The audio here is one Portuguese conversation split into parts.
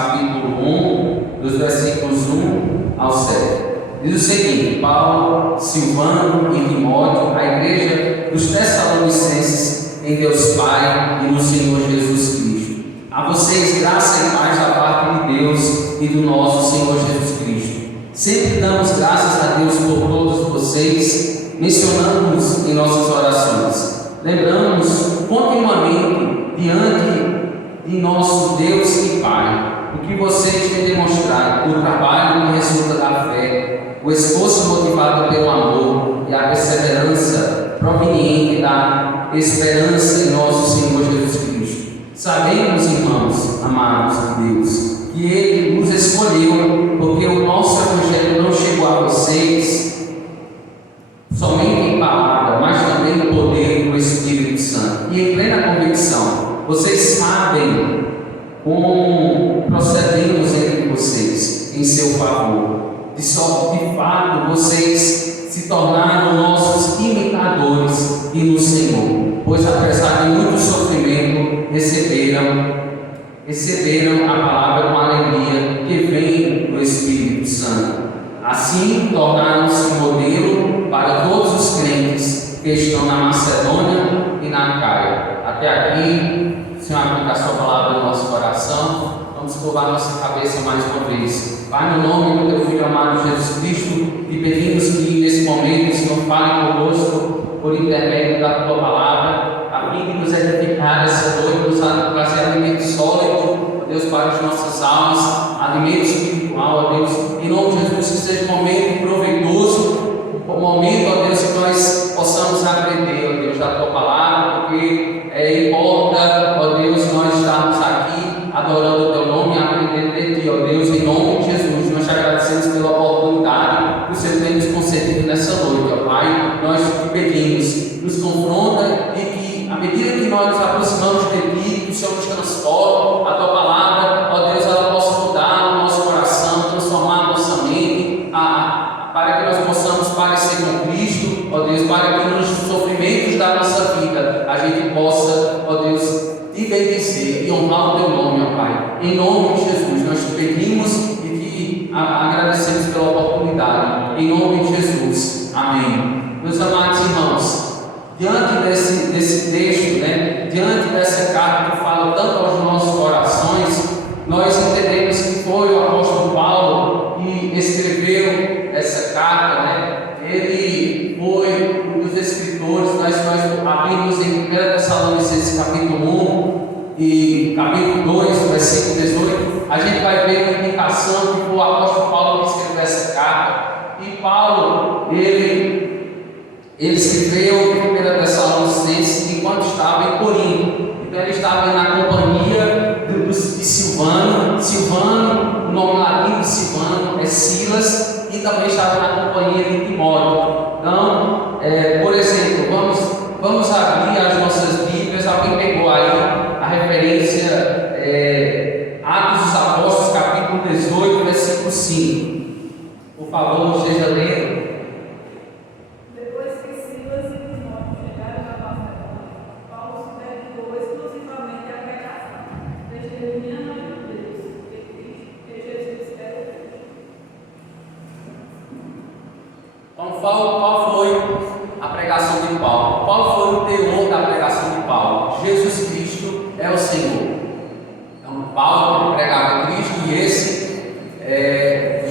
capítulo 1, dos versículos 1 ao 7. Diz o seguinte: Paulo, Silvano e Timóteo, a igreja dos Tessalonicenses, em Deus Pai e no Senhor Jesus Cristo. A vocês graça e paz da parte de Deus e do nosso Senhor Jesus Cristo. Sempre damos graças a Deus por todos vocês, mencionando-os em nossas orações. Lembramos continuamente diante de nosso Deus e Pai o que vocês têm demonstrado, o trabalho que resulta da fé, o esforço motivado pelo amor e a perseverança proveniente da esperança em nosso Senhor Jesus Cristo. Sabemos, irmãos amados de Deus, que Ele nos escolheu porque o nosso Evangelho não chegou a vocês somente em palavra, mas também no poder do Espírito Santo e em plena convicção. Vocês sabem como procedemos entre vocês em seu favor. De fato, vocês se tornaram nossos imitadores e no Senhor, pois apesar de muito sofrimento, receberam a palavra com alegria que vem do Espírito Santo. Assim, tornaram-se modelo para todos os crentes que estão na Macedônia e na Caia. Até aqui, Senhor, aplica a sua palavra no nosso coração. Vamos curvar nossa cabeça mais uma vez. Pai, no nome do teu Filho amado Jesus Cristo, te pedimos que nesse momento o Senhor fale conosco por intermédio da tua palavra, a fim de nos edificar essa noite, nos trazer alimento sólido, Deus, para as nossas almas, alimento espiritual, ó Deus, em nome de Jesus, que seja um momento proveitoso, um momento, ó Deus, que nós possamos aprender, ó Deus, da tua palavra, porque importa, ó Deus, nós estarmos aqui adorando o teu nome e aprendendo de ti, ó Deus, em nome de Jesus. Nós te agradecemos pela oportunidade que o Senhor tem nos concedido nessa noite, ó Pai. Nós te pedimos, nos confronta e que, à medida que nós nos aproximamos de ti, que o Senhor nos transporte, a tua palavra, ó Deus, ela possa mudar o nosso coração, transformar a nossa mente, para que nós possamos parecer com Cristo, ó Deus, para que nos sofrimentos da nossa vida a gente possa, ó Deus, te bendizer e honrar o teu nome, ó Pai. Em nome de Jesus, nós te pedimos e te agradecemos pela oportunidade. Em nome de Jesus. Amém. Meus amados irmãos, diante desse texto, diante dessa carta que fala tanto aos nossos corações, nós entendemos que foi o apóstolo Paulo que escreveu essa carta, Ele foi um dos escritores. Nós abrimos em 1 Tessalonicenses capítulo 1 e capítulo 2, versículo 18, a gente vai ver uma indicação que foi o apóstolo Paulo que escreveu essa carta. E Paulo, ele escreveu em 1 Tessalonicenses enquanto estava em Corinto. Então ele estava na companhia de Silvano. Silvano, o nome latino de Silvano é Silas, e também estava na companhia de Timóteo. Então, por exemplo, vamos abrir as nossas Bíblias. Alguém pegou aí a referência Atos dos Apóstolos, capítulo 18, versículo 5. Por favor, esteja lendo. Depois que Silas e Timóteo chegaram na Macedônia, Paulo se dedicou exclusivamente à pregação, testemunhando a Deus que Jesus era o Cristo. Então, qual foi a pregação de Paulo? Qual foi o teor da pregação de Paulo? Jesus Cristo é o Senhor. Então, Paulo pregava Cristo, e esse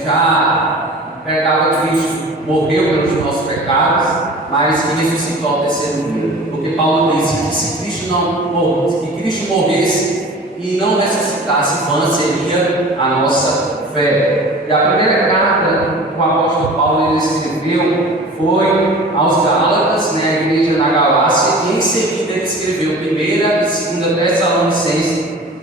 já pregava Cristo, morreu pelos nossos pecados, mas que ressuscitou ao terceiro dia. Porque Paulo disse que se Cristo morresse e não ressuscitasse, vã seria a nossa fé. E a primeira carta que o apóstolo Paulo escreveu foi aos Gálatas, a igreja na Galácia, e em seguida ele escreveu 1ª e 2ª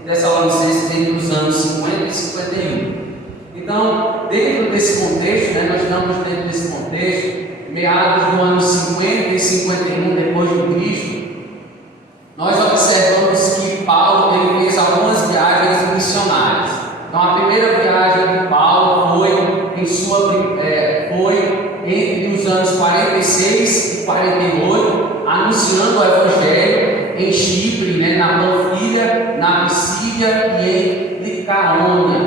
Tessalonicenses entre os anos 50 e 51. Então, dentro desse contexto, nós estamos dentro desse contexto, meados do ano 50 e 51 depois de Cristo, nós observamos que Paulo ele fez algumas viagens missionárias. Então, a primeira viagem de Paulo foi entre os anos 46 e 48, anunciando o Evangelho em Chipre, na Panfilha, na Pisídia e em Licaônia.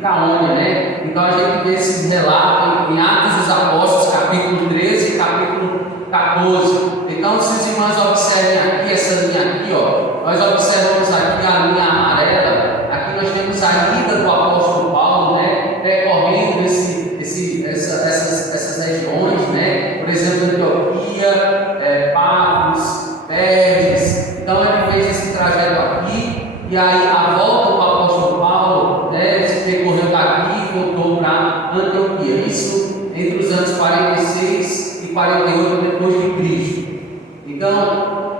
Licaônia, né? Então a gente vê esse relato em Atos dos Apóstolos, capítulo 13 e capítulo 14. Então, se os irmãos observem aqui, essa linha aqui, ó, nós observamos aqui a linha amarela, aqui nós temos a ida do apóstolo Paulo, né? Percorrendo essas regiões, né? Por exemplo, Antioquia, Pafos, Perges. Então ele fez esse trajeto aqui, e aí a volta do apóstolo Paulo, né, se percorreu daqui e voltou para Antioquia. Isso entre os anos 46 e 48 depois de Cristo. Então,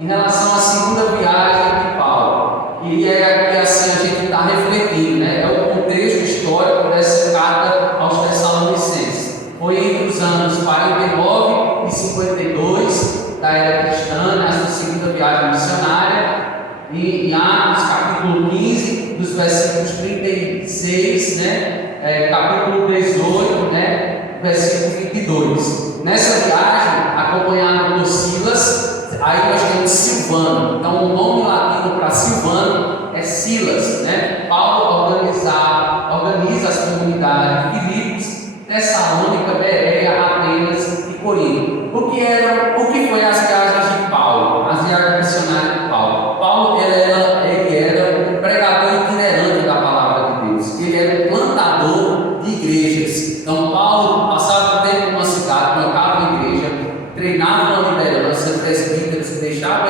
em relação à segunda viagem de Paulo, e é assim a gente está refletindo, né? É o contexto histórico dessa carta aos Tessalonicenses. Foi entre os anos 49 e 52 da era cristã, nessa segunda viagem missionária, e em Atos capítulo 15, dos versículos 36, né? Capítulo 18, né? Versículo 22. Nessa viagem, acompanhado por Silas, aí nós temos Silvano. Então, o nome latino para Silvano é Silas, né? Paulo organiza as comunidades de Filipos, Tessalônica, Bereia, Atenas e Corinto. O que foi as viagens de Paulo, as viagens missionárias de Paulo? Paulo ele era um pregador itinerante da palavra de Deus. Ele era um plantador de igrejas. Então, Paulo passava tempo numa cidade, plantava uma igreja, treinava uma liderança, presbíteros, deixava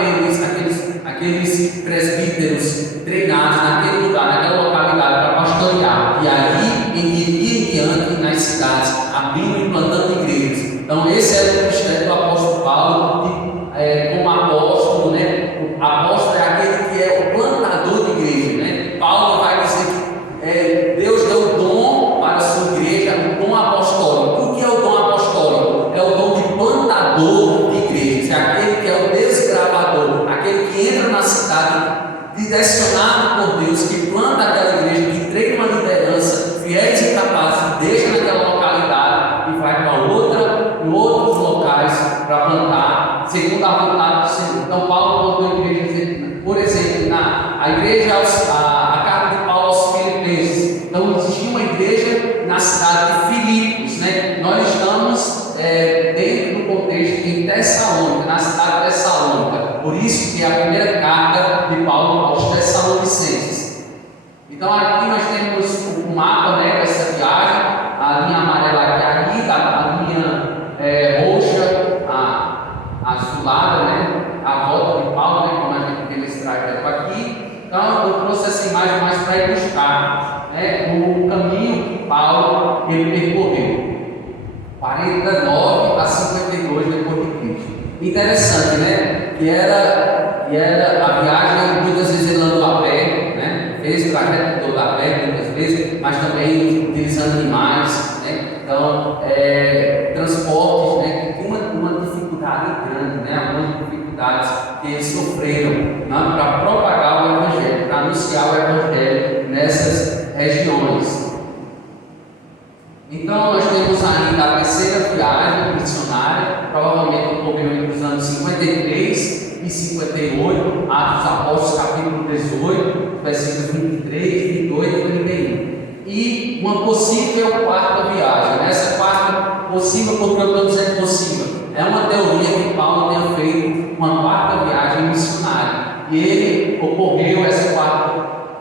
aqueles presbíteros treinados naquele lugar, naquela localidade para pastorear. E aí, iria em diante nas cidades, abrindo e plantando igrejas. Então, esse era o ministério do apóstolo Paulo, como apóstolo, né? O apóstolo é aquele que é o plantador de igreja, né? Paulo vai dizer que Deus deu o dom para a sua igreja, o dom apostólico. O que é o dom apostólico? É o dom de plantador de igrejas, é aquele que é o desbravador, aquele que entra na cidade, direcionado por Deus, que planta aquela igreja, que treina uma liderança, fiéis e capazes, deixa naquela localidade e vai para outros locais para plantar, segundo a vontade do Senhor. Então, Paulo plantou igrejas, por exemplo, a igreja, a carta de Paulo aos Filipenses. Então, existia uma igreja na cidade de Filipos, né? Nós estamos dentro do contexto em Tessalônica, na cidade de Tessalônica. Por isso que é a primeira carta de Paulo aos Tessalonicenses. Então, aqui nós temos o mapa, né, dessa viagem, a linha amarela aqui, a linha roxa, a azulada, né, a volta de Paulo, né, como a gente tem nesse trajeto aqui. Então, eu trouxe essa imagem mais para ilustrar, né, o caminho que Paulo ele percorreu, 49 a 52 depois de Cristo. Interessante, né, que era a viagem, muitas vezes ele andou a pé, né, fez o trajeto todo a pé muitas vezes, mas também utilizando animais, né. Então, transportes, né, que tinha uma dificuldade grande, né, algumas dificuldades que eles sofreram, né, para propagar o Evangelho, para anunciar o Evangelho nessas regiões. Então, nós temos ainda a terceira viagem missionária, provavelmente ocorreu entre os anos 53 e 58, Atos dos Apóstolos, capítulo 18, versículos 23, 28 e 31. E uma possível quarta viagem. Nessa quarta possível, porque eu estou dizendo possível, é uma teoria que Paulo tenha feito uma quarta viagem missionária. E ele ocorreu essa quarta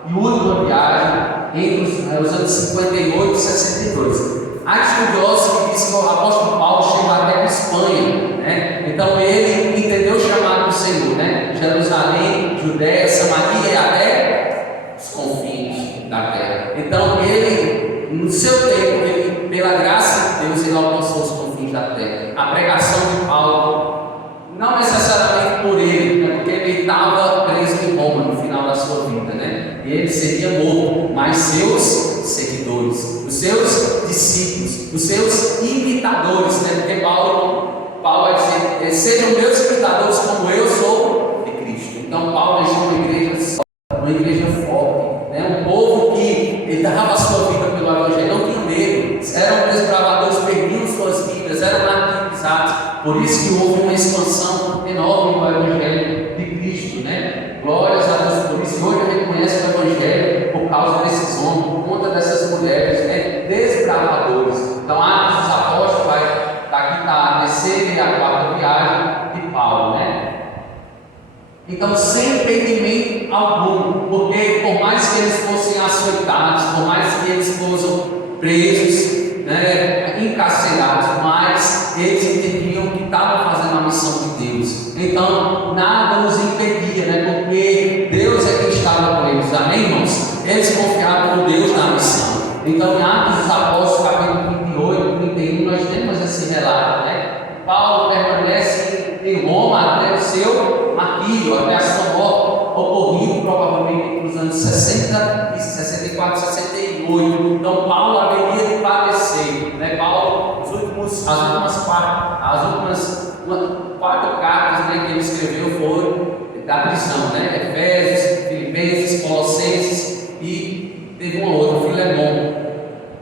e última viagem entre os anos 58 e 62. Há estudiosos que dizem que o apóstolo Paulo chegou até a Espanha, né? Então ele entendeu o chamado do Senhor, né? Jerusalém, Judéia, Samaria e até os confins da terra. Então ele, no seu tempo, pela graça de Deus, ele alcançou os confins da terra. A pregação de Paulo, não necessariamente por ele, né? Porque ele estava preso em Roma no final da sua vida, né? E ele seria morto, mas seus seguidores, os seus discípulos, os seus imitadores, né? Porque Paulo vai dizer, sejam meus imitadores como eu sou de Cristo. Então Paulo deixou uma igreja forte, né? Um povo que ele dava a sua vida pelo Evangelho, não tinha medo, eram desbravadores, perdiam suas vidas, eram martirizados. Por isso que houve uma expansão enorme do Evangelho de Cristo, né? Glórias a Deus por isso. Hoje a gente conhece o Evangelho por causa desses homens, por conta dessas Então, sem impedimento algum, porque por mais que eles fossem açoitados, por mais que eles fossem presos, né, encarcerados, mas eles entendiam que estavam fazendo a missão de Deus. Então, nada os impedia, né, porque Deus é quem estava com eles. Amém, irmãos? Eles confiavam no Deus da missão. Então, em Atos dos Apóstolos, capítulo 28, 31, nós temos esse relato, né? Paulo permanece em Roma até o seu martírio, até a sua morte, ocorrido provavelmente nos anos 60, 64, 68. Então, Paulo haveria de padecer, né? Paulo, as últimas quatro cartas, né, que ele escreveu foram da prisão, né? Efésios, Filipenses, Colossenses e teve uma outra, Filemon,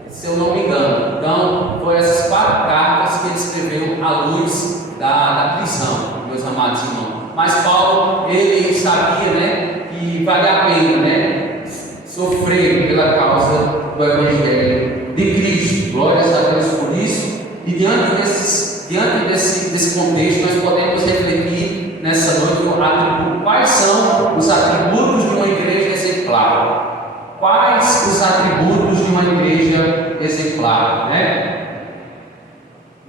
se eu não me engano. Então, foram essas quatro cartas que ele escreveu à luz da prisão, meus amados irmãos. Mas Paulo, ele sabia, né, que vale a pena, né, sofrer pela causa do Evangelho de Cristo. Glórias a Deus por isso. E diante desse contexto, nós podemos refletir nessa noite quais são os atributos de uma igreja exemplar. Quais os atributos de uma igreja exemplar, né?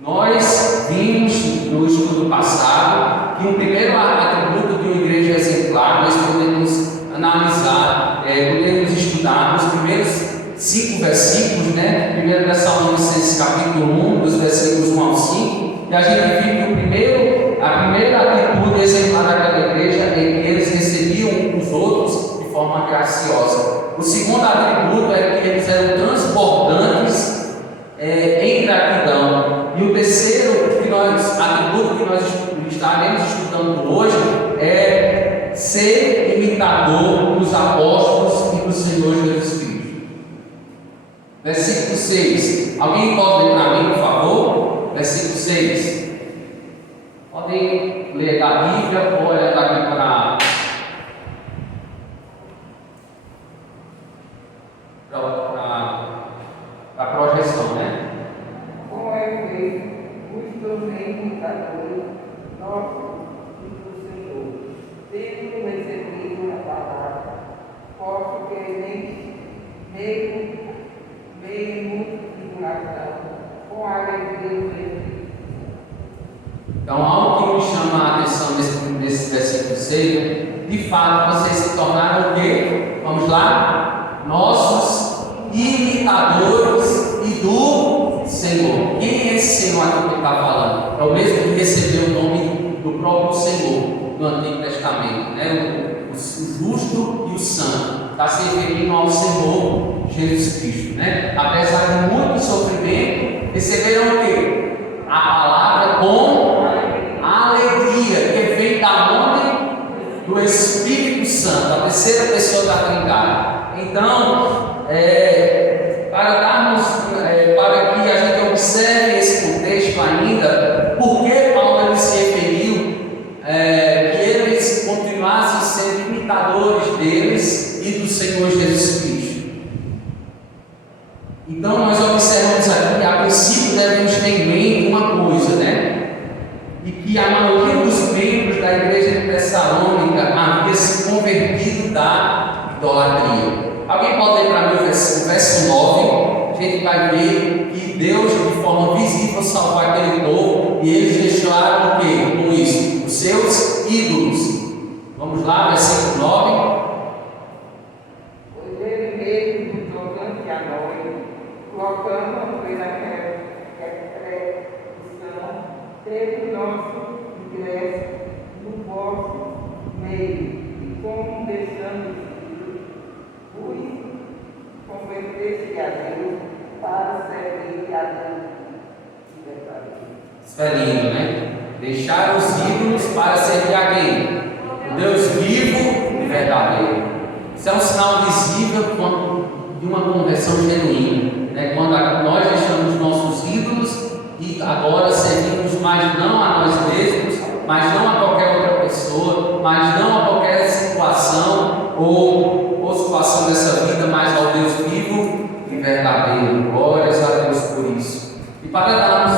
Nós vimos no estudo passado que o primeiro atributo de uma igreja exemplar nós podemos analisar, podemos estudar nos primeiros 5 versículos, né? 1 Tessalonicenses capítulo 1, dos versículos 1 ao 5, e a gente viu que a primeira atitude exemplar daquela igreja é que eles recebiam os outros de forma graciosa. O segundo atributo é que eles eram transbordantes em gratidão. E o terceiro atributo que nós estaremos estudando hoje é ser imitador dos apóstolos e do Senhor Jesus Cristo. Versículo 6. Alguém pode ler para mim, por favor? Versículo 6. Podem ler da Bíblia ou olhar daqui para a projeção, né? Com efeito, os tornei imitadores nossos e do Senhor, tendo recebido a palavra, posso que meio tribulação, com a alegria do Espírito. Então, algo que me chama a atenção nesse versículo 6, de fato, vocês se tornaram o quê? Vamos lá? Nossos imitadores e do Senhor. Quem é esse Senhor aqui que está falando? É o mesmo que recebeu o nome do próprio Senhor no Antigo Testamento, né? O justo e o santo. Está se referindo ao Senhor Jesus Cristo, né? Apesar de muito sofrimento, receberam o quê? A palavra com alegria, que vem da onde? Do Espírito Santo, a terceira pessoa da Trindade. Então, para que a gente observe esse contexto ainda, por que Paulo se referiu que eles continuassem sendo imitadores deles e do Senhor Jesus Cristo. Então nós observamos aqui que a princípio devemos ter em mente uma coisa, né? E que a maioria dos membros da igreja de Tessalônica havia se convertido da idolatria. Alguém pode ler para mim o verso 9? A gente vai ver que Deus, de forma visível, salvou aquele povo e eles deixaram o quê? Com isso? Os seus ídolos. Vamos lá, versículo 9. Pois ele mesmo, tocante a nós, colocando pela repreensão, teve o nosso ingresso no vosso meio, e como deixamos fui converter-se a Deus para servir a Deus. Isso é lindo, né? Deixar os ídolos para servir a quem? O Deus vivo e verdadeiro. Isso é um sinal visível de uma conversão genuína, né? Quando nós deixamos nossos ídolos e agora servimos mais não a nós mesmos, mas não a qualquer outra pessoa, mas não a qualquer situação ou situação dessa vida, mas ao Deus vivo e verdadeiro. Glórias a Deus por isso. E para darmos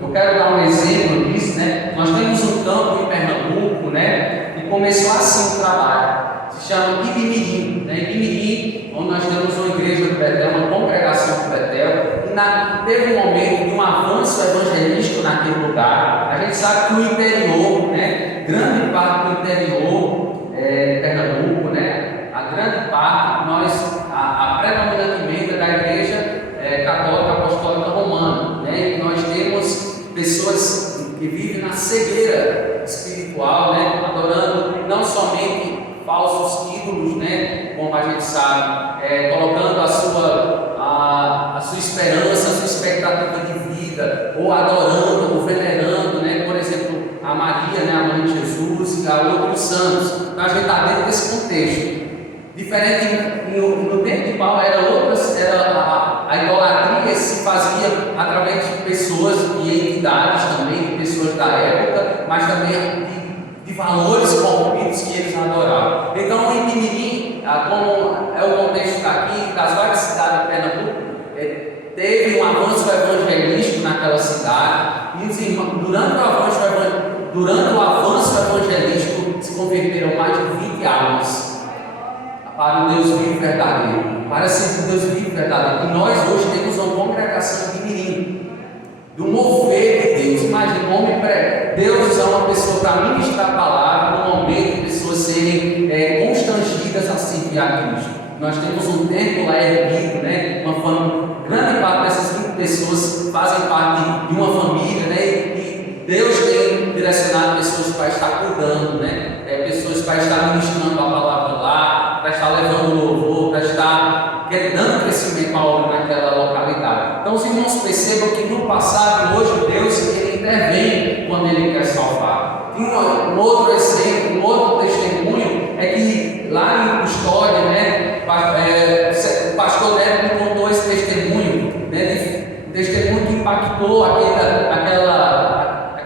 eu quero dar um exemplo disso, né? Nós temos um campo em Pernambuco, né? E E começou assim o trabalho. Se chama Ibimirim, né? Ibimirim, onde nós temos uma igreja do Betel, uma congregação do Betel, e teve um momento de um avanço evangelístico naquele lugar. A gente sabe que o interior, né? Grande parte do interior de Pernambuco, né? A grande parte, a predominantemente da igreja católica apostólica romana, né? E nós temos pessoas que vivem na cegueira espiritual, né? Adorando não somente falsos ídolos, né? Como a gente sabe, colocando a sua esperança, a sua expectativa de vida, ou adorando, ou venerando, né? Por exemplo, a Maria, né? A mãe de Jesus, e a outros santos. Então a gente está dentro desse contexto. Diferente no tempo de Paulo, a idolatria se fazia através de pessoas e entidades também, de pessoas da época, mas também de valores corrompidos que eles adoravam. Então, em Ibimirim, como é o contexto daqui, das várias cidades de Pernambuco, teve um avanço evangelístico naquela cidade, e os irmãos, durante o avanço evangelístico, se converteram mais de 20 almas para o Deus vivo e verdadeiro, para ser o Deus vivo e verdadeiro. E nós hoje temos uma congregação de Ibimirim, do mover de Deus. Imagina, Deus usar uma pessoa para ministrar a palavra, no momento de pessoas serem constrangidas a servir a Cristo. Nós temos um templo lá erguido, né? Grande parte dessas 20 pessoas fazem parte de uma família, né? E Deus tem direcionado pessoas para estar cuidando, né? Pessoas para estar ministrando a palavra lá, para estar levando louvor, para estar dando crescimento à obra naquela localidade. Então os irmãos percebam que no passado e hoje Deus ele intervém quando Ele quer salvar. E um outro exemplo, um outro testemunho é que lá em Custódia, né, o pastor Neto me contou esse testemunho, né, testemunho que impactou aquela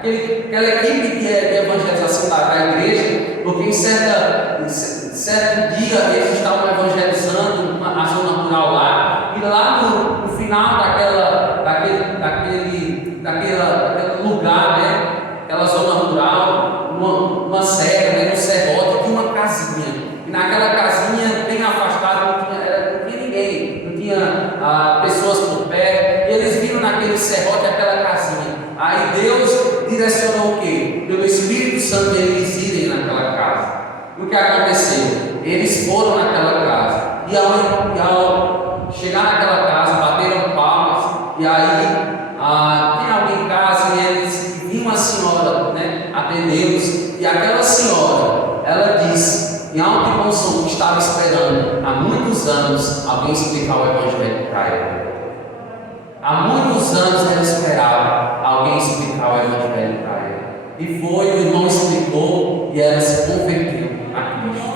equipe de evangelização da igreja, porque em certo dia eles estavam evangelizando a zona rural lá, e lá no final daquele lugar, né, aquela zona rural, uma serra, né, um serrote, tinha uma casinha, e naquela casinha, bem afastada, não tinha ninguém, não tinha pessoas por perto, e eles viram naquele serrote aquela casinha. Aí Deus direcionou o quê? Pelo Espírito Santo eles irem naquela casa. O que aconteceu? Eles foram naquela casa, e ao chegar naquela casa, bateram palmas, e aí tem alguém em casa, e eles viram uma senhora, né, atendeu-os, e aquela senhora, ela disse, em alto e bom som, que estava esperando há muitos anos alguém explicar o Evangelho para ela. Há muitos anos ela esperava alguém explicar o Evangelho para ela. E foi, o irmão explicou, e ela se converteu a Cristo.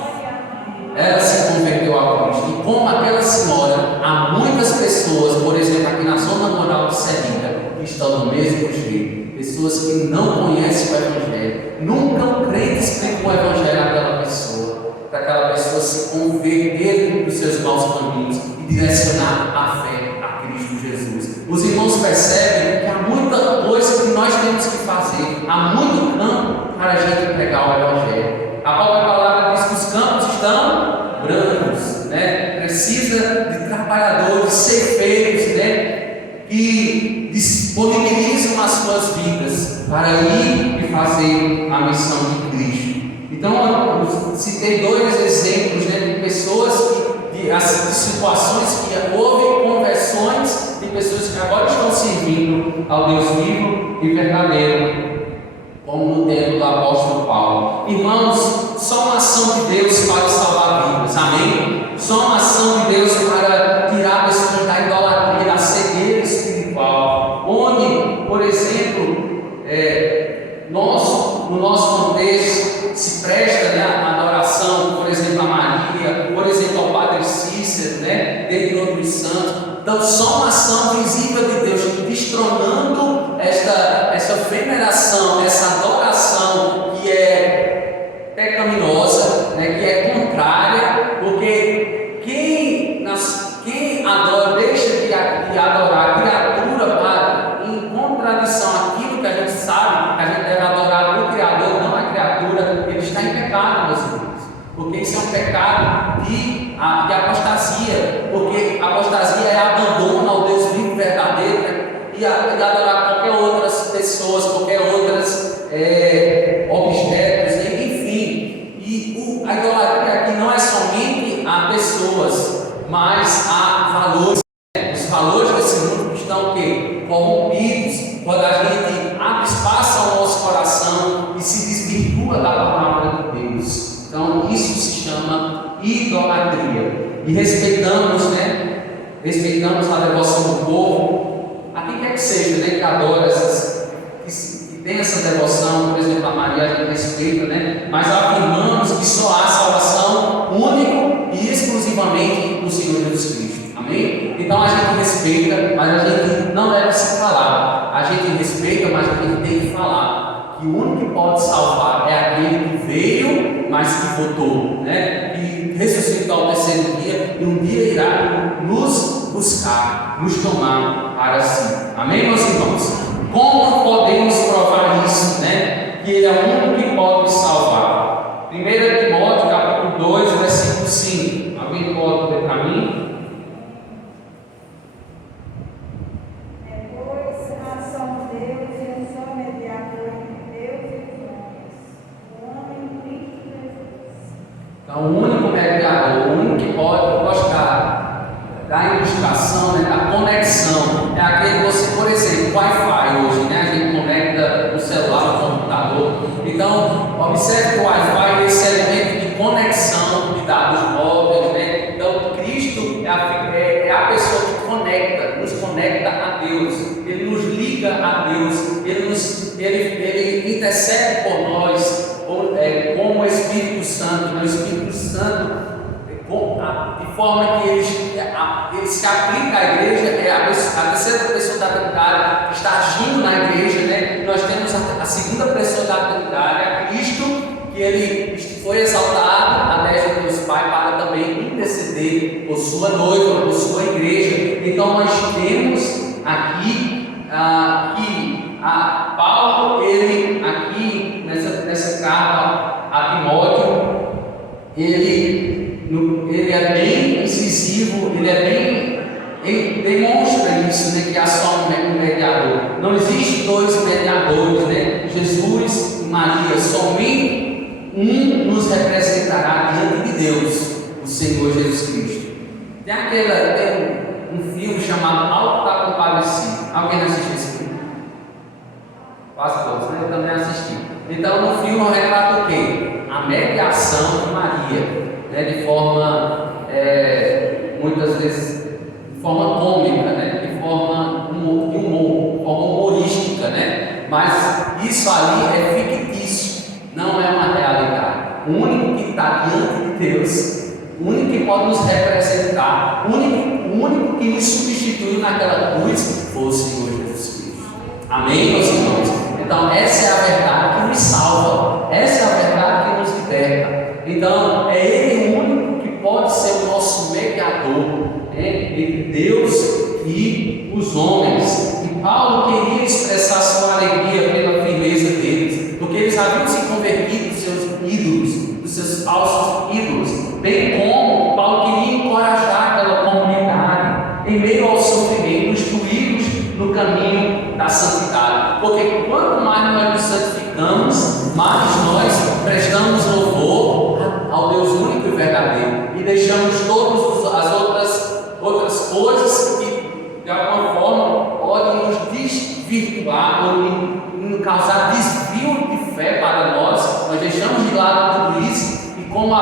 Ela se converteu a Cristo. E como aquela senhora, há muitas pessoas, por exemplo, aqui na zona rural de Serrita, que estão no mesmo jeito. Pessoas que não conhecem o Evangelho. Nunca um crente explicou o Evangelho àquela pessoa. Para aquela pessoa se converter dos seus maus caminhos e direcionar a fé a Cristo Jesus. Os irmãos percebem que há muita coisa que nós temos que fazer. Há muito campo para a gente pregar o Evangelho. A própria palavra diz que os campos estão brancos, né? Precisa de trabalhadores, ceifeiros, né? Que disponibilizam as suas vidas para ir e fazer a missão de Cristo. Então, eu citei dois exemplos, né, de pessoas de situações que houve conversões de pessoas que agora estão servindo ao Deus vivo e verdadeiro, como no tempo do apóstolo Paulo. Irmãos, só uma ação de Deus pode salvar vidas, amém? Só uma ação de Deus para tirar pessoas da idolatria, da cegueira espiritual, onde, por exemplo, no nosso contexto se presta, né, a adoração, por exemplo, a Maria, por exemplo, ao Padre Cícero, né, dentre outros santos. Então, só uma ação visível de Deus, destronando essa veneração, essa adoração que é pecaminosa, né, que é contrária, porque quem adora, deixa de adorar a criatura em contradição àquilo que a gente sabe, que a gente deve adorar o Criador, não a criatura, ele está em pecado. porque isso é um pecado de apostasia, porque apostasia é abandono ao Deus vivo verdadeiro, né? E adorar qualquer outras pessoas, qualquer outras objetos, né? Enfim. E a idolatria aqui não é somente a pessoas, mas a valores. Os valores desse mundo estão o quê? Corrompidos. Quando a gente abre espaço ao nosso coração e se desvirtua da palavra de Deus. Então isso se chama idolatria. E respeitamos, né? Respeitamos a devoção do povo. A quem quer que seja, né? Que adora que tem essa devoção, por exemplo, a Maria, a gente respeita, né? Mas afirmamos que só há salvação único e exclusivamente no Senhor Jesus Cristo. Amém? Então a gente respeita, mas a gente não deve se calar. A gente respeita, mas a gente tem que falar que o único que pode salvar é aquele que veio, mas que voltou, né? E ressuscitou ao terceiro dia, e um dia irá nos buscar, nos tomar para si. Amém, meus irmãos? Como podemos provar isso, né? Que Ele é o único que pode salvar. 1 Timóteo, capítulo 2, versículo 5. Alguém pode ler para mim? Então, o único mediador, o único que pode gostar da ilustração, né, da conexão, é aquele que você, por exemplo, Wi-Fi hoje, né, a gente conecta o celular, o computador. Então, observe que o Wi-Fi é esse elemento de conexão de dados móveis, né? Então, Cristo é a pessoa que nos conecta a Deus, Ele nos liga a Deus, Ele intercede por nós. Como o Espírito Santo, o Espírito Santo, de forma que ele se aplica à igreja, é a terceira pessoa da Trindade que está agindo na igreja, né? Nós temos a segunda pessoa da Trindade, a Cristo, que ele foi exaltado à destra de Deus Pai para também interceder por sua noiva, por sua igreja. Então nós temos aqui que Paulo, ele aqui nessa carta a Timóteo, ele é bem incisivo, ele demonstra isso, né, que há só um mediador. Não existe dois mediadores, né? Jesus e Maria, somente um nos representará diante de Deus, o Senhor Jesus Cristo. Tem um filme chamado Alto da Compadecida. Alguém assistiu esse filme? Quase todos, né? Eu também assisti. Então, no filme retrata o quê? A mediação de Maria, né? De forma, muitas vezes, de forma cômica, né? De forma humorística, né? Mas isso ali é fictício, não é uma realidade. O único que está diante de Deus, o único que pode nos representar, o único que nos substituiu naquela cruz foi o Senhor Jesus Cristo. Amém, meus irmãos? Então, essa é a verdade que nos salva, essa é a verdade que nos liberta. Então, é Ele o único que pode ser o nosso mediador, né, entre Deus e os homens. E Paulo queria expressar sua alegria pela firmeza deles, porque eles haviam se convertido dos seus ídolos, dos seus falsos ídolos, bem como Paulo queria encorajar aquela comunidade em meio ao sofrimento, instruí-los no caminho da santidade, porque quanto mais nós nos santificamos, mais nós prestamos louvor ao Deus único e verdadeiro e deixamos todas as outras coisas que de alguma forma podem nos desvirtuar ou nos causar desvio de fé para nós deixamos de lado tudo isso. E como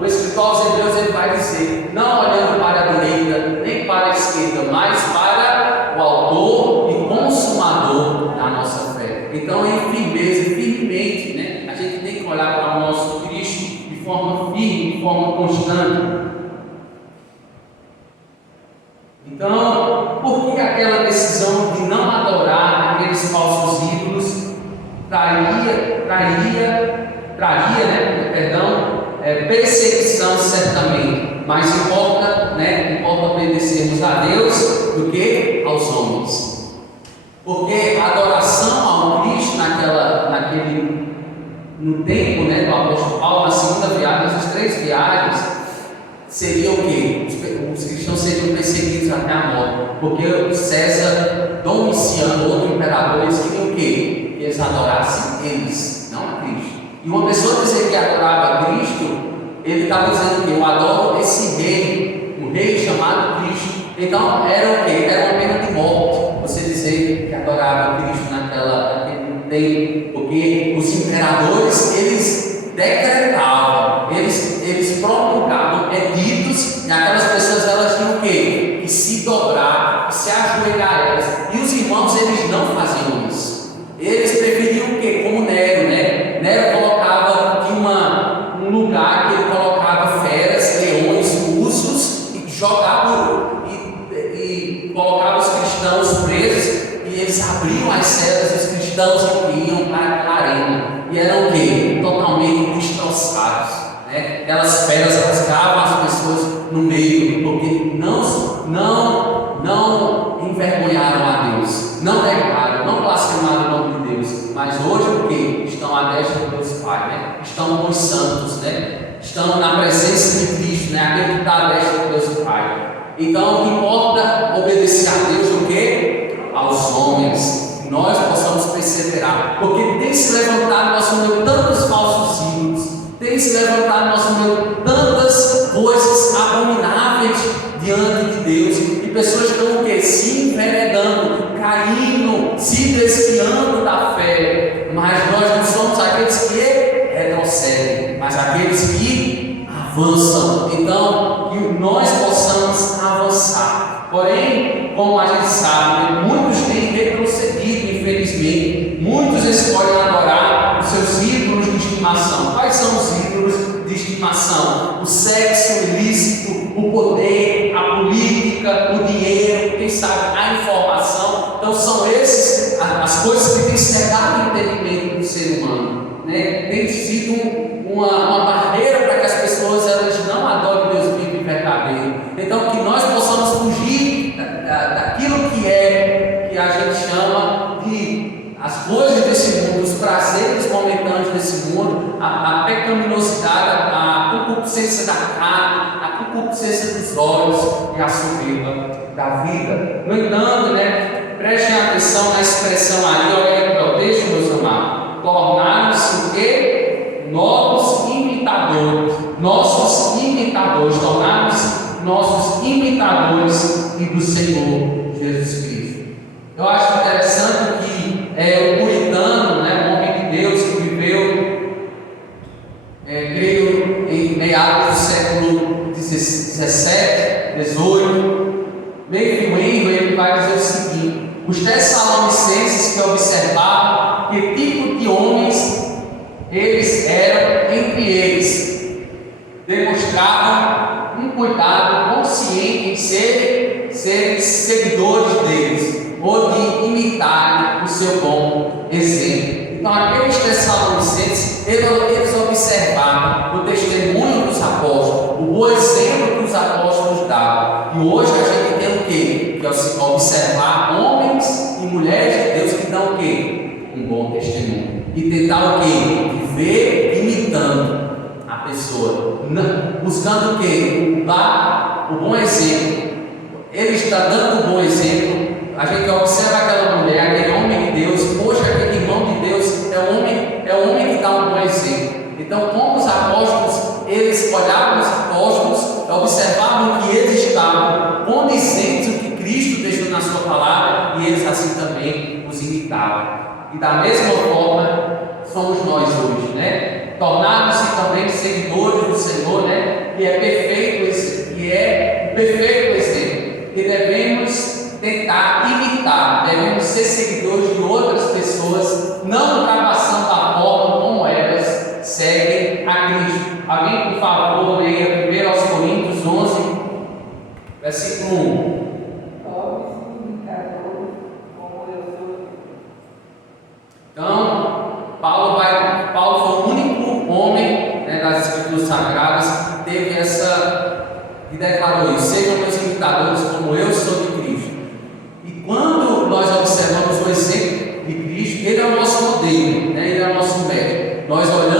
o escritor aos Hebreus ele vai dizer, não olhando para a direita nem para a esquerda, mas para o autor e consumador da nossa fé. Então, em firmeza, firmemente, né, a gente tem que olhar para o nosso Cristo de forma firme, de forma constante. Então, por que aquela decisão de não adorar aqueles falsos ídolos traria, perseguição certamente, mas importa obedecermos a Deus do que aos homens, porque a adoração ao Cristo no tempo, né, do apóstolo Paulo, na segunda viagem, essas 3 viagens, seria o quê? Os cristãos seriam perseguidos até a morte, porque o César Domiciano, outro imperador, eles queriam o quê? Que eles adorassem eles, não a Cristo. E uma pessoa dizer que adorava a Cristo, ele estava dizendo que eu adoro esse rei, um rei chamado Cristo. Então era o quê? Era uma pena de morte você dizer que adorava Cristo naquele tempo, porque os imperadores, eles decretavam, eles promulgavam editos, e aquelas pessoas elas tinham o quê? Que se dobrar, que se ajoelhar elas. E os irmãos, eles não faziam isso. Eles preferiam o quê? Como Nero, né? Nero colocava, tinha um lugar que ele colocava feras, leões, ursos, e jogava e colocava os cristãos presos, e eles abriam as celas dos cristãos que iam para aquela arena, e eram o quê? Totalmente destroçados, né? Aquelas feras rasgavam as pessoas no meio, porque não envergonharam a Deus, não negaram, não blasfemaram o nome de Deus, mas hoje o quê? Estão à destra de Deus Pai, né? Estão com os santos, né? Estão na presença de Cristo, né? Aquele que está à destra de Deus Pai. Então, importa obedecer a Deus o quê? Aos homens, que nós possamos perseverar, porque tem se levantado no nosso meio tantos falsos ídolos, tem se levantado no nosso meio tantas coisas abomináveis diante de Deus, e pessoas estão o quê? Se enveredando, caindo, se desviando da fé, mas nós não somos aqueles que retrocedem, mas aqueles que avançam. Então, que nós possamos avançar. Porém, como a gente sabe, muitos têm retrocedido, infelizmente. Muitos escolhem adorar os seus ídolos de estimação. Quais são os ídolos de estimação? O sexo ilícito, o poder, a política, o dinheiro, quem sabe a informação. Então são essas as coisas que têm cegado o entendimento do ser humano, né? Tem sido uma barreira para que as pessoas elas não adorem Deus vivo e verdadeiro. Então que nós possamos fugir daquilo que a gente chama de as coisas desse mundo, os prazeres momentâneos desse mundo, a pecaminosidade, a concupiscência da carne, a concupiscência dos olhos e a soberba da vida. No entanto, né, prestem atenção na expressão ali, olha aí para o texto, meus amados. Tornaram-se o quê? Novos imitadores. Nossos imitadores. Tornaram-se nossos imitadores e do Senhor Jesus Cristo. Eu acho interessante que o puritano, né, um homem de Deus que viveu, creio, em meados do século XVII, XVIII, meio ele vai dizer o seguinte: os Tessalonicenses que observavam que tipo de homens eles eram entre eles, demonstravam um cuidado consciente em serem seguidores deles, ou de imitarem o seu bom exemplo. Então, aqueles Tessalonicenses, eles observavam o testemunho dos apóstolos, o bom exemplo que os apóstolos davam. E hoje a gente tem o quê? Que é observar homens e mulheres de Deus que dão o quê? Um bom testemunho. E tentar o quê? Viver imitando a pessoa, buscando o quê? Dar o bom exemplo. Ele está dando um bom exemplo. A gente observa aquela mulher, aquele homem de Deus. Poxa, aquele irmão de Deus é um homem que dá um bom exemplo. Então, como os apóstolos, eles olhavam os apóstolos, observavam que eles estavam condizentes o que Cristo deixou na sua palavra, e eles assim também os imitavam. E da mesma forma somos nós hoje, né? Tornarmos-se também seguidores do Senhor, né? Que é o perfeito exemplo, que devemos tentar imitar, devemos ser seguidores de outras pessoas, não ultrapassando a forma como elas seguem a Cristo. Alguém, por favor, leia 1 Coríntios 11, versículo 1. Então, Paulo foi o único homem, né, das Escrituras Sagradas que teve e declarou isso: sejam meus imitadores como eu sou de Cristo. E quando nós observamos o exemplo de Cristo, ele é o nosso modelo, né, ele é o nosso médico. Nós olhamos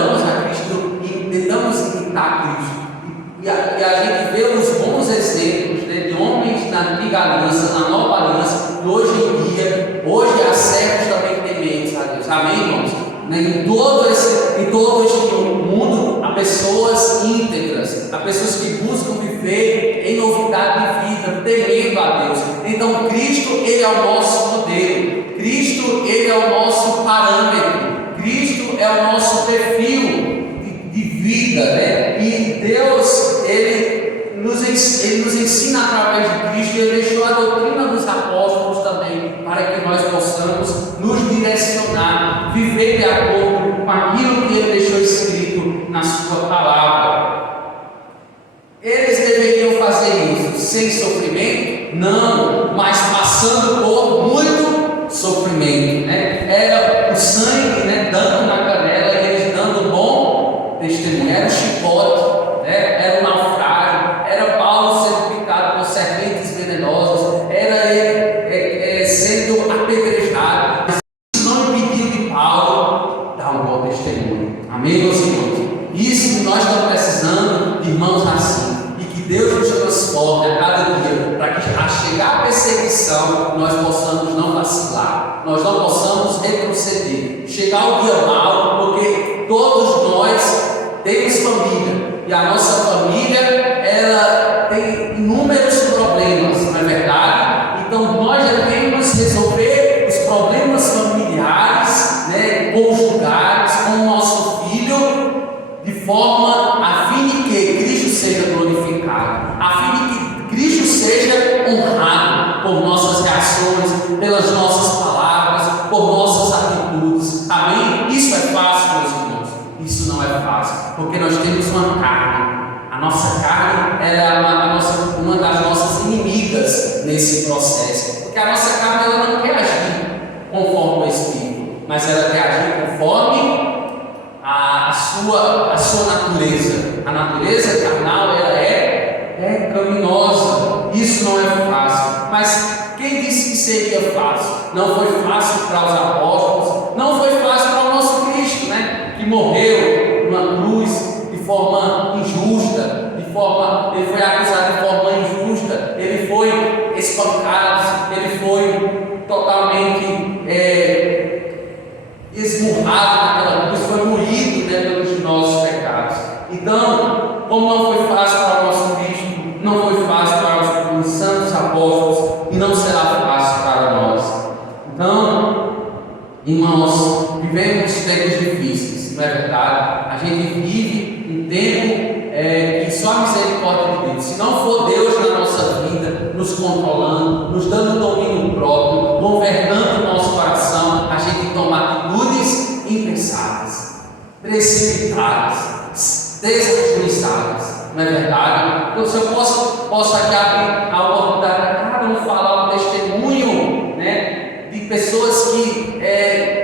e a gente vê os bons exemplos, né, de homens na antiga aliança, na nova aliança, e hoje em dia, hoje há servos também tementes a Deus. Amém, irmãos? Em todo este mundo há pessoas íntegras, há pessoas que buscam viver em novidade de vida, temendo a Deus. Então Cristo, Ele é o nosso modelo, Cristo, Ele é o nosso parâmetro, Cristo é o nosso perfil de vida, né? E Deus, Ele nos ensina através de Cristo, e Ele deixou a doutrina dos apóstolos também, para que nós possamos nos direcionar, viver de acordo com aquilo que Ele deixou escrito na sua palavra. Eles deveriam fazer isso sem sofrimento? Não, mas passando por muito sofrimento, né? Era o sangue, né, dando na canela, e eles dando bom testemunho. Era o chicote, né? Era o naufrágio, era Paulo sendo picado por serpentes venenosas, era ele sendo apedrejado. Isso não impediu de Paulo dar um bom testemunho. Amém, meus irmãos? Isso nós estamos precisando de irmãos assim, e que Deus nos transforme a cada dia, para que a chegar a perseguição nós possamos não vacilar, nós não possamos retroceder, chegar ao dia mal, porque todos nós temos família, e a nossa família, ela tem inúmeros problemas, não é verdade? Então nós devemos resolver os problemas familiares, né, conjugais, com o nosso filho, de forma a fim de que Cristo seja glorificado, a fim de que Cristo seja honrado por nossas reações, pelas nossas palavras, por nossas atitudes. Amém? Isso é fácil, meus irmãos? Isso não é fácil, porque nós temos uma carne. A nossa carne é uma das nossas inimigas nesse processo, porque a nossa carne ela não quer agir conforme o Espírito, mas ela quer agir conforme a sua natureza. A natureza carnal ela é pecaminosa. Isso não é fácil. Mas quem disse que seria fácil? Não foi fácil para os apóstolos, não foi fácil para o nosso Cristo, né? Que morreu numa cruz de forma injusta, ele foi acusado de forma injusta, ele foi espancado, ele foi totalmente esmurrado naquela cruz, foi moído, né, pelos nossos pecados. Então, como não foi fácil para o nosso Cristo, não foi fácil para os santos apóstolos, e não será fácil para nós. Então, irmãos, vivemos tempos difíceis, não é verdade? A gente vive um tempo que só a misericórdia de Deus. Se não for Deus na nossa vida, nos controlando, nos dando domínio próprio, governando o nosso coração, a gente toma atitudes impensáveis, precipitadas, desajurizadas, não é verdade? Então, se eu posso aqui abrir a oportunidade para cada um falar um testemunho, né, de pessoas que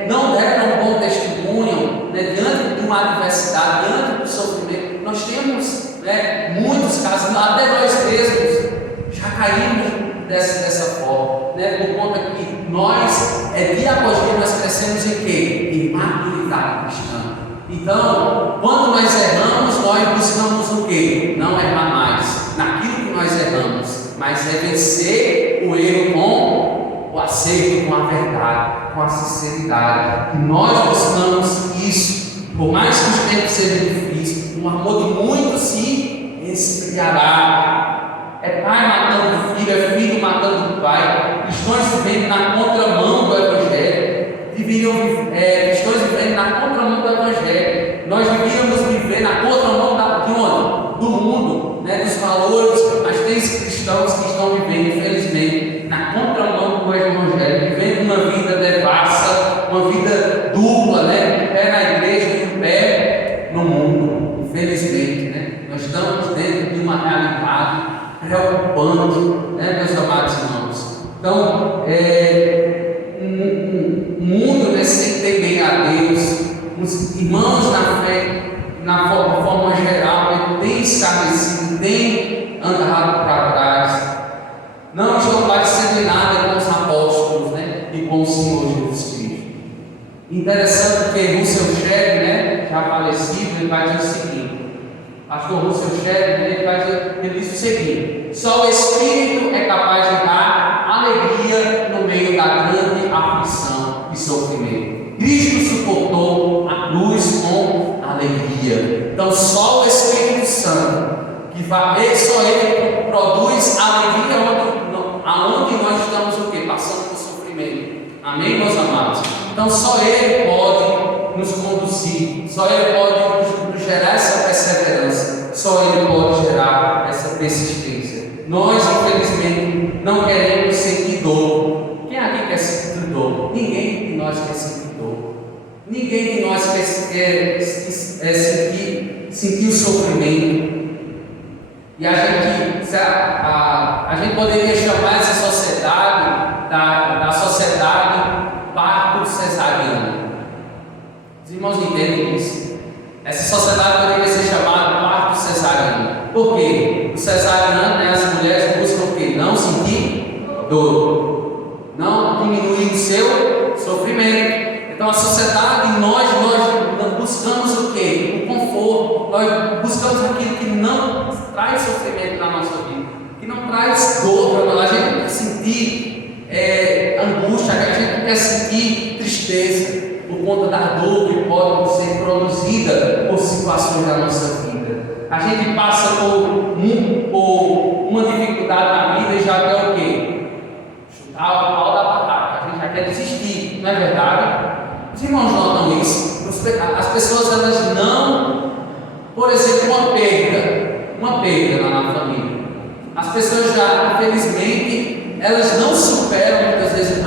não deram um bom testemunho, né, diante de uma adversidade, diante do sofrimento. Nós temos, né, muitos casos, até nós mesmos já caímos dessa forma, né, por conta que nós, dia após dia, nós crescemos em quê? Em maturidade cristã. Então, quando nós erramos, nós buscamos o quê? Não errar mais naquilo que nós erramos, mas vencer o erro com o acerto, com a verdade, com a sinceridade. E nós buscamos isso, por mais que os tempos sejam difíceis. O amor de muitos se esfriará. É pai matando filho, é filho matando pai. Cristãos vivendo na contramão do Evangelho. Cristãos vivendo na contramão do Evangelho. Nós deveríamos viver na contramão de onde? Do mundo, né? Dos valores. Mas tem cristãos que estão vivendo, infelizmente, na contramão do Evangelho, vivendo uma vida devassa, uma vida dupla, né? De pé na igreja e de pé no mundo. Infelizmente, né? Nós estamos dentro de uma realidade preocupante, né, meus amados irmãos? Então, o mundo, né, sem temer a Deus, os irmãos na fé, de forma geral, né, têm escarnecido, têm andado para trás, não estão parecendo em nada com os apóstolos, né, e com o Senhor Jesus Cristo. Interessante que Russell Shedd, né, já falecido, ele vai dizer o seguinte: Pastor Russell Shedd, ele diz o seguinte: só o Espírito é capaz de dar alegria no meio da grande aflição e sofrimento. Cristo suportou a cruz com alegria. Então só o Espírito Santo que vai, só ele produz alegria aonde nós estamos o quê? Passando por sofrimento. Amém, meus amados? Então só ele pode nos conduzir, só ele pode nos gerar essa perseverança, só ele pode gerar essa persistência. Nós, infelizmente, não queremos sentir dor. Quem aqui quer sentir dor? Ninguém de nós quer sentir dor. Ninguém de nós quer sentir o sofrimento. E a gente poderia chamar essa sociedade da sociedade parto cesariano. Os irmãos entendem isso? Essa sociedade poderia ser chamada parto cesariano. Por quê? O cesariano, né, as mulheres buscam o quê? Não sentir dor, não diminuir o seu sofrimento. Então a sociedade, nós buscamos o quê? O conforto. Nós buscamos aquilo que não traz sofrimento na nossa vida, que não traz dor para nós. A gente não quer sentir angústia, a gente não quer sentir tristeza por conta da dor que pode ser produzida por situações da nossa vida. A gente passa por uma dificuldade na vida e já quer o quê? Chutar o pau da batata, a gente já quer desistir, não é verdade? Os irmãos notam isso? As pessoas, elas não, por exemplo, uma perda lá na família. As pessoas já, infelizmente, elas não superam muitas vezes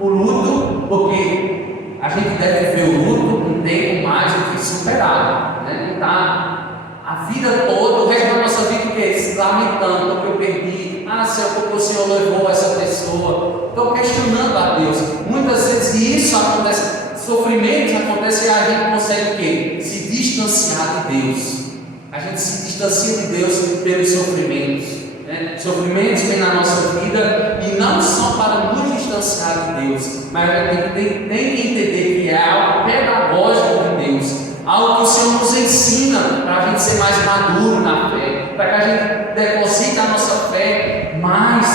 o luto, porque a gente deve ver o luto um tempo mais do que superado, né? Não está a vida toda, o resto da nossa vida, que é se lamentando, porque eu perdi. Senhor, porque o Senhor levou essa pessoa. Estou questionando a Deus. Muitas vezes isso acontece, sofrimentos acontecem e a gente consegue o quê? Se distanciar de Deus. A gente se distancia de Deus pelos sofrimentos, né? Sofrimentos vêm na nossa vida e não são para nos distanciar de Deus, mas a gente tem que entender que é algo pedagógico de Deus, algo que o Senhor nos ensina para a gente ser mais maduro na fé, para que a gente deposite a nossa fé mais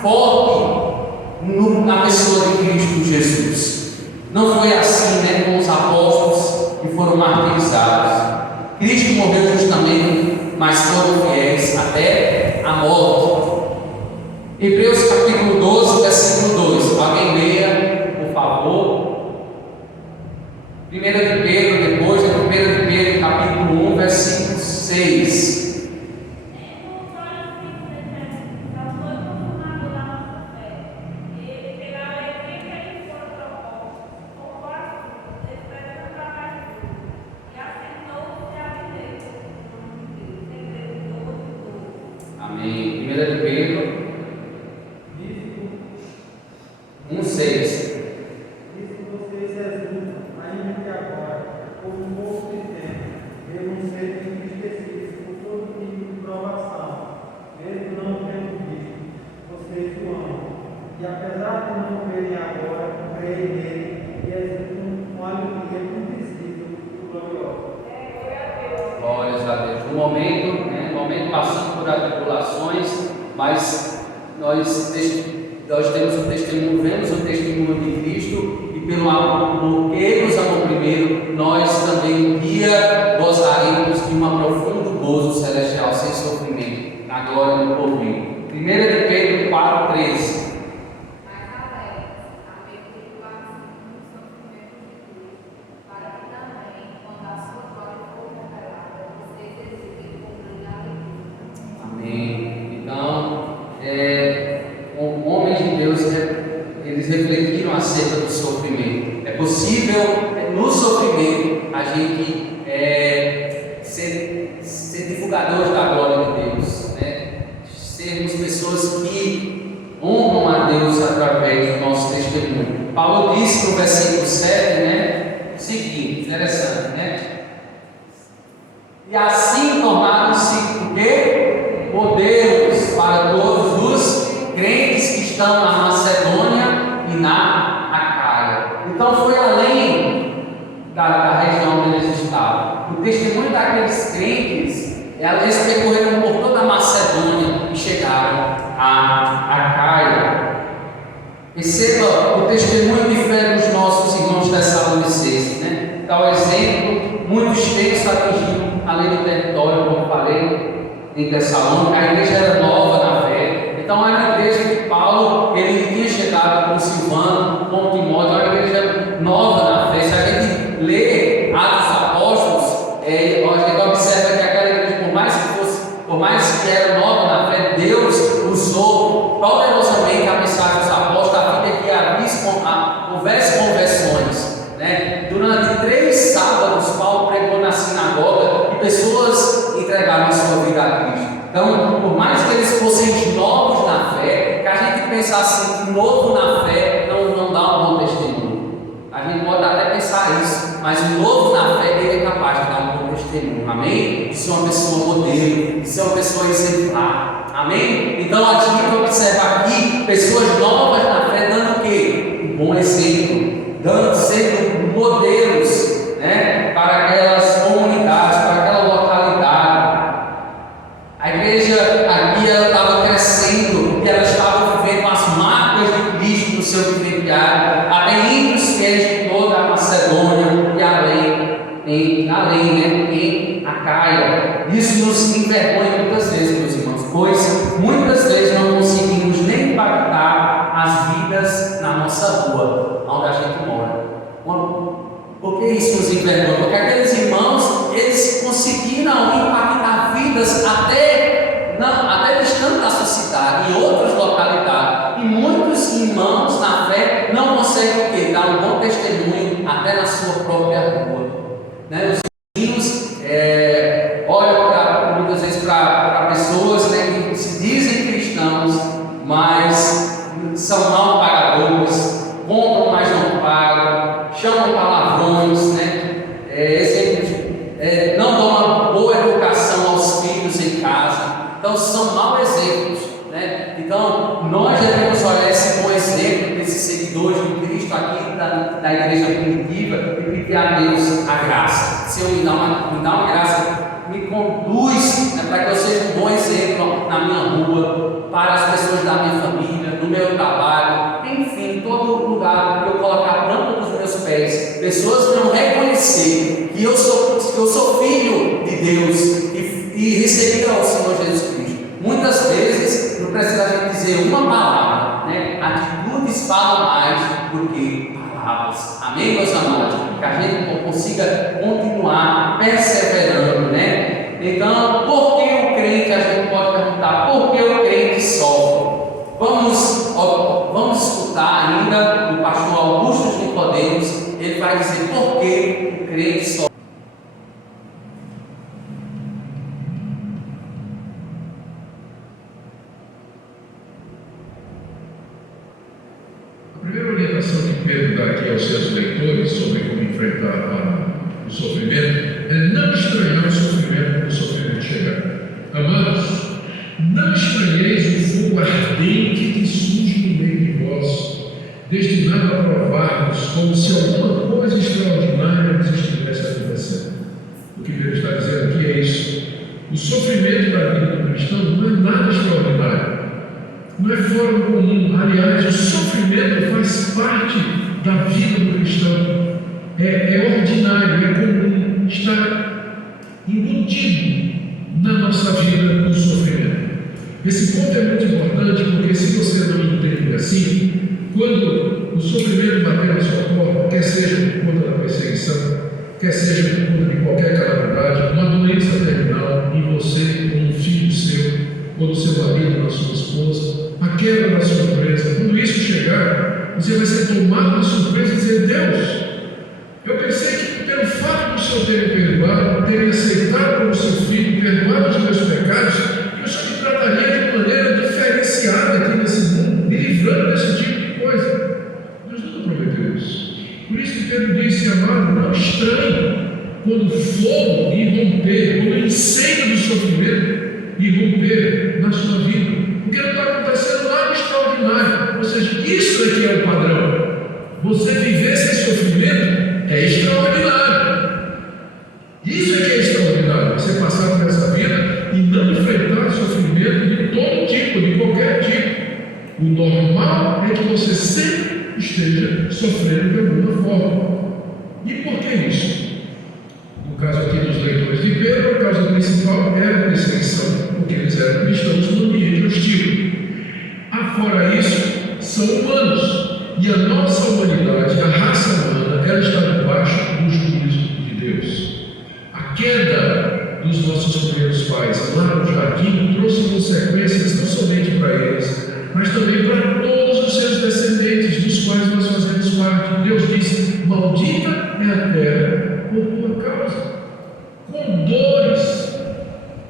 forte na pessoa de Cristo Jesus. Não foi assim, né, com os apóstolos que foram martirizados. Cristo morreu justamente, mas foram fiéis até a morte. Hebreus capítulo 12, versículo 2. Alguém leia, por favor. 1 de Pedro, depois de 1 de Pedro, capítulo 1, versículo 6. Amém. 1 de Pedro 1, 6. Isso vocês exultam, ainda que agora, por um pouco de tempo, devam ser entristecidos por todo tipo de provação, mesmo não tendo visto, vocês o amam. E apesar de não verem agora, creem nele e exultam com alegria invisível e gloriosa. Glórias a Deus. No momento passando por tribulações, mas nós temos o testemunho, vemos o testemunho de Cristo, e pelo amor que Ele nos amou primeiro, nós também um dia gozaremos de um profundo gozo celestial, sem sofrimento, na glória do porvir. 1 de Pedro 4, 13. Homens de Deus, eles refletiram acerca do sofrimento. É possível, no sofrimento, a gente ser divulgadores da glória de Deus, né? Sermos pessoas que honram a Deus através do nosso testemunho. Paulo disse no versículo 7, né, o seguinte, interessante, né? E assim tornaram-se o quê? Modelos para todos os crentes que estão na Macedônia e na Acaia. Então foi além da região onde eles estavam. testemunho daqueles crentes, eles percorreram por toda a Macedônia e chegaram a Caia. Receba o testemunho de fé dos nossos irmãos tessalonicenses, né? Tal exemplo, muitos textos atingiram além do território, como falei, em Tessalônica. A igreja era nova na fé. Então, era uma igreja que Paulo, ele tinha chegado com Silvano, com Timóteo, era uma igreja nova na fé. Se a gente lê Atos dos Apóstolos, a gente observa que aquela igreja, por mais que era nova na fé, Deus usou poderosamente a mensagem dos apóstolos a fim de que houvesse conversões, né? Durante 3 sábados, Paulo pregou na sinagoga e pessoas entregaram a sua vida a Cristo. Então, por mais que eles fossem novos na fé, que a gente pensasse que novo na fé não dá um bom testemunho. A gente pode até pensar isso, mas o novo na fé ele é capaz de dar um bom testemunho. Amém? De ser uma pessoa modelo, de ser uma pessoa exemplar. Amém? Então a gente observa aqui pessoas novas na fé dando o quê? Um bom exemplo, sendo modelos, né, para aquelas comunidades, para aquela localidade. A igreja aqui ela estava crescendo e ela estava vivendo as marcas de Cristo no seu vivenciário, até entre os pés de toda a Macedônia e além, né, em Acaia. Isso nos envergonha muitas vezes, meus irmãos, pois muitas vezes não conseguimos nem impactar as vidas na nossa rua, onde a gente mora. Por que isso nos envergonha? Porque aqueles irmãos, eles conseguiram impactar vidas até distante da sua cidade, em outras localidades. E muitos irmãos na fé não conseguem o quê? Dar um bom testemunho até na sua própria rua. Né? Os vizinhos olham muitas vezes para pessoas, né, que se dizem cristãos, mas são mal pagadores, compram, mas não pagam, chamam palavrões, né? Não dão uma boa educação aos filhos em casa. Então são maus exemplos, né? Então nós devemos olhar esse bom exemplo desses seguidores de Cristo aqui da igreja primitiva e pedir a Deus a graça. Senhor, me dá uma graça, me conduz, né, para que eu seja um bom exemplo na minha rua, para as pessoas da minha família, no meu trabalho, enfim, todo lugar que eu colocar a planta dos meus pés, pessoas vão reconhecer que eu sou filho de Deus e recebi ao Senhor Jesus Cristo. Muitas vezes não precisa a gente dizer uma palavra, né? Atitudes falam mais do que palavras. Amém, meus amados? Que a gente consiga continuar perseverando, né? Então, por que o crente, a gente pode perguntar, por que o crente sofre? Vamos escutar ainda o pastor Augusto de Nicodemos. Ele vai dizer por que o crente sofre. A primeira orientação que Pedro dá aqui aos seus leitores sobre como enfrentar o sofrimento é não estranhar o sofrimento quando o sofrimento chegar. Amados, não estranheis o fogo ardente que surge no meio de vós, destinado a provar-vos como se alguma coisa extraordinária nos estivesse acontecendo. O que Pedro está dizendo aqui é isso. O sofrimento da vida do cristão não é nada extraordinário. Não é fora do comum. Aliás, o sofrimento faz parte da vida do cristão. É ordinário, é comum, está embutido na nossa vida o sofrimento. Esse ponto é muito importante porque se você não entende assim, quando o sofrimento bater na sua porta, quer seja por conta da perseguição, quer seja por conta de qualquer calamidade, uma doença terminal em você, ou um filho seu, ou do seu marido, da sua esposa, a quebra da sua empresa, quando isso chegar, você vai ser tomado de surpresa e dizer: Deus, eu pensei que pelo fato do Senhor ter me perdoado, ter me aceitado como seu filho, perdoado os meus pecados, que o Senhor me trataria de maneira diferenciada aqui nesse mundo, me livrando desse tipo de coisa. Deus nunca prometeu isso. Por isso que Pedro disse: amado, não estranhe quando o fogo irromper, quando o incêndio do sofrimento irromper na sua vida, porque não está acontecendo nada extraordinário. Ou seja, isso é que é o padrão. Você viver sem sofrimento é extraordinário. Isso é que é extraordinário, você passar por essa vida e não enfrentar sofrimento de todo tipo, de qualquer tipo. O normal é que você sempre esteja sofrendo de alguma forma. E por que isso? No caso aqui dos leitores de Pedro, a causa principal era a perseguição, porque eles eram cristãos no ambiente hostil. Afora isso, são humanos. E a nossa humanidade, a raça humana, ela está debaixo do juízo de Deus. A queda dos nossos primeiros pais lá no jardim trouxe consequências não somente para eles, mas também para todos os seus descendentes, dos quais nós fazemos parte. Deus disse: maldita é a terra por tua causa. Com dores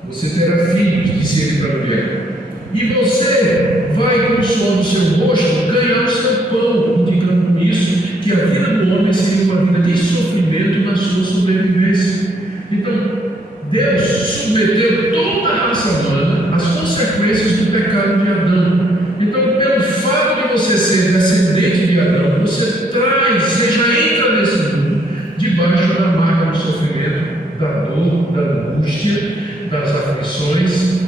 você terá filhos, disse ele para a mulher. E você vai, com o suor do seu rosto, ganhar o seu pão, indicando com isso que a vida do homem seria uma vida de sofrimento na sua sobrevivência. Então, Deus submeteu toda a raça humana às consequências do pecado de Adão. Então, pelo fato de você ser descendente de Adão, você já entra nesse mundo debaixo da marca do sofrimento, da dor, da angústia, das aflições,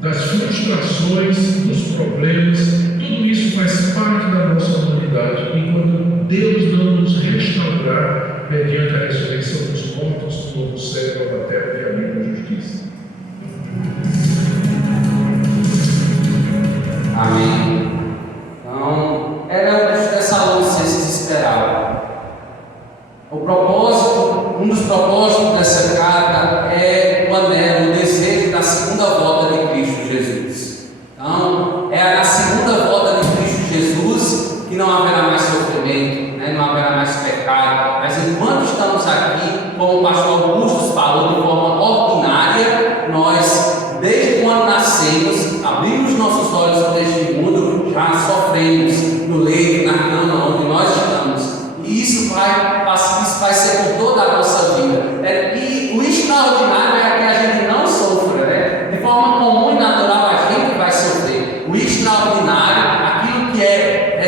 das frustrações, dos problemas. Tudo isso faz parte da nossa humanidade, enquanto Deus não nos restaurar mediante a ressurreição dos mortos, do novo céu e nova terra que habita a justiça. Amém. Então, era essa luz que vocês esperavam. Um dos propósitos dessa carta é o anelo, o desejo da segunda volta de Cristo Jesus. Então, é na segunda volta de Cristo Jesus que não haverá mais sofrimento, né? Não haverá mais pecado. Mas enquanto estamos aqui, como o pastor Augusto falou, de forma ordinária, nós, desde quando nascemos, abrimos nossos olhos para este mundo, já sofremos no leito, na cama onde nós estamos. E isso vai ser por toda a nossa vida. E o extraordinário é que a gente não sofre, né? De forma comum e natural a gente vai sofrer. O extraordinário, aquilo que é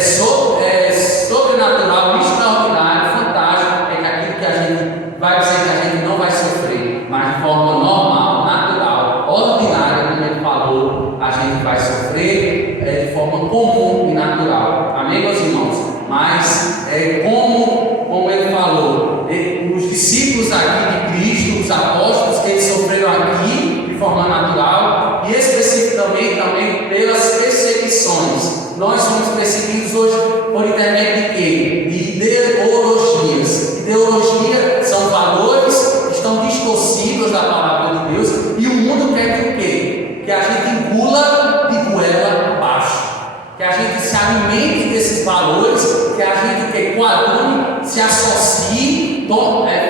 sobrenatural, extraordinário, fantástico, é que aquilo que a gente vai dizer que a gente não vai sofrer, mas de forma normal, natural, ordinária, como ele falou, a gente vai sofrer de forma comum e natural. Amém, meus irmãos? Mas como ele falou, os discípulos aqui de Cristo, os apóstolos, eles sofreram aqui de forma natural e especificamente também pelas perseguições. Nós somos perseguidos hoje por intermédio de quê? De ideologias. Ideologia são valores que estão distorcidos da palavra de Deus e o mundo quer que o quê? Que a gente engula de goela abaixo. Que a gente se alimente desses valores, que a gente coadune, se associe,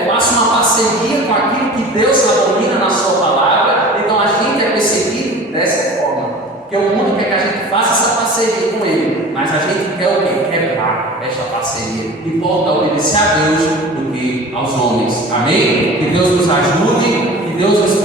faça uma parceria com aquilo que Deus abomina na sua palavra. Então a gente é perseguido dessa forma, porque o mundo quer que a gente faça essa parceria com ele, mas a gente quer o quê? Quebrar esta parceria. Importa obedecer a Deus do que aos homens. Amém? Que Deus nos ajude, que Deus nos